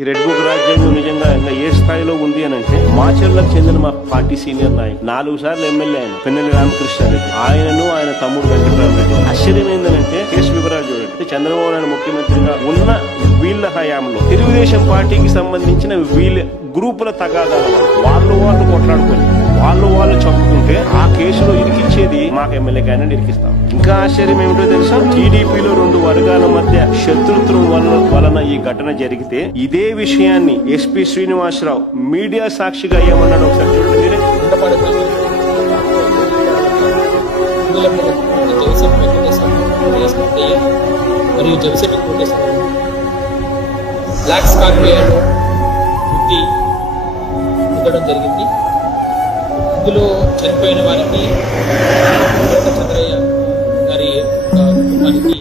ఈ red book రాజ్యాంగం నిజంగా ఇంకా ఏ స్థాయిలో ఉంది అని అంటే మాచర్లకు చెందిన మా పార్టీ సీనియర్ నాయకుడు 4 సార్లు ఎమ్మెల్యే ఆయన పిన్నెల్లి రామకృష్ణారెడ్డి, ఆయనను ఆయన తమ్ముడు వెంకటరామరెడ్డి. ఆశ్చర్యం ఏంటంటే కేసు వివరాలు చూడండి. చంద్రబాబు నాయుడు ముఖ్యమంత్రిగా ఉన్న వీళ్ళ హయాంలో తెలుగుదేశం పార్టీకి సంబంధించిన వీళ్ళ గ్రూపుల తగాదాల వాళ్ళు కొట్లాడుకొని వాళ్ళు చంపుకుంటే ఆ కేసులో ఇరికిచ్చేది మాకు ఎమ్మెల్యే క్యాండిడేట్ ఇరికిస్తాం. ఇంకా ఆశ్చర్యం ఏమిటో తెలుసా, టీడీపీలో 2 వర్గాల మధ్య శత్రుత్వం వలన ఈ ఘటన జరిగితే ఇదే విషయాన్ని ఎస్పీ శ్రీనివాసరావు మీడియా సాక్షిగా ఏమన్నాడు ఒకసారి చూడండి మీరే. మరియు జగసేన కోటేశ్వరరావు బ్లాక్ స్కార్పియోలో ఉండడం జరిగింది. ఇందులో చనిపోయిన వారికి చంద్రయ్య గారి కుటుంబానికి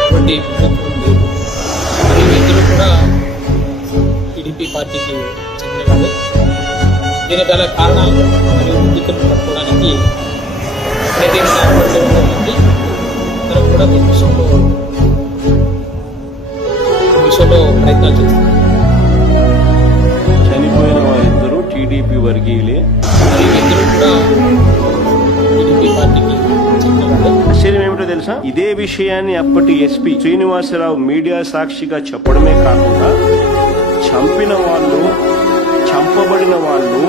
ఎటువంటి విజ్ఞప్తులు లేవు. మరియు ఇందులో కూడా టీడీపీ పార్టీకి చెందిన వారు. దీని గల కారణాలు మరియు ఉద్దికలు పట్టుకోవడానికి జరిగింది. అందరం కూడా ఈ విషయంలో ప్రయత్నాలు చేస్తున్నారు. చనిపోయిన వారిద్దరూ టీడీపీ వర్గీయులే. ఆశ్చర్యం ఏమిటో తెలుసా, ఇదే విషయాన్ని అప్పటి ఎస్పీ శ్రీనివాసరావు మీడియా సాక్షిగా చెప్పడమే కాకుండా చంపిన వాళ్ళు చంపబడిన వాళ్ళు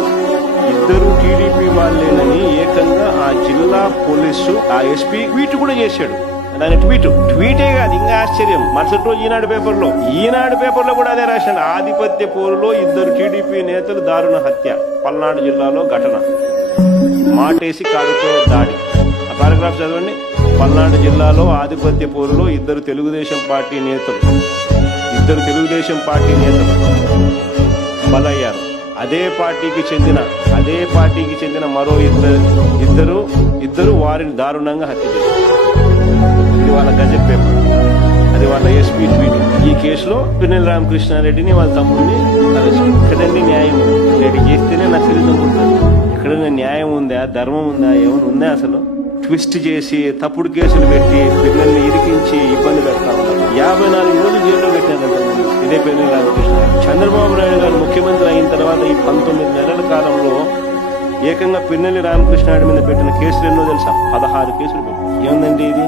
ఇద్దరు టీడీపీ వాళ్ళేనని ఏకంగా ఆ జిల్లా పోలీసు ఆ ఎస్పీ ట్వీట్ కూడా చేశాడు. దాని ట్వీటే కాదు, ఇంకా ఆశ్చర్యం, మరుసటి రోజు ఈనాడు పేపర్లో కూడా అదే రాశాడు. ఆధిపత్య పోరులో 2 టీడీపీ నేతలు దారుణ హత్య, పల్నాడు జిల్లాలో ఘటన, మాటేసి కారుతో దాడి. ఆ పారాగ్రాఫ్ చదవండి. పల్నాడు జిల్లాలో ఆధిపత్య పోరులో 2 తెలుగుదేశం పార్టీ నేతలు బలయ్యారు. అదే పార్టీకి చెందిన మరో ఇద్దరు వారిని దారుణంగా హత్య చేశారు. ఇది వాళ్ళ గజెట్ పేపర్, అది వాళ్ళ ఎస్పీ ట్వీట్. ఈ కేసులో పిన్నెల్లి రామకృష్ణారెడ్డిని వాళ్ళ తమ్ముడిని అరెస్ట్. ఎక్కడండి న్యాయం? రెడ్డి చేస్తేనే నా శరీరం పుడుతుంది. ఎక్కడైనా న్యాయం ఉందా, ధర్మం ఉందా, ఏమైనా ఉందా? అసలు ట్విస్ట్ చేసి తప్పుడు కేసులు పెట్టి పిల్లల్ని ఇరికించి ఇబ్బంది పెడతా ఉన్నారు. 54 రోజులు జైల్లో పెట్టారంట ఇదే పిన్నెల్లి రామకృష్ణారెడ్డి. చంద్రబాబు నాయుడు గారు ముఖ్యమంత్రి అయిన తర్వాత ఈ 19 నెలల కాలంలో ఏకంగా పిన్నెల్లి రామకృష్ణారెడ్డి మీద పెట్టిన కేసులు ఎన్నో తెలుసా? 16 కేసులు పెట్టి. ఏముందండి ఇది?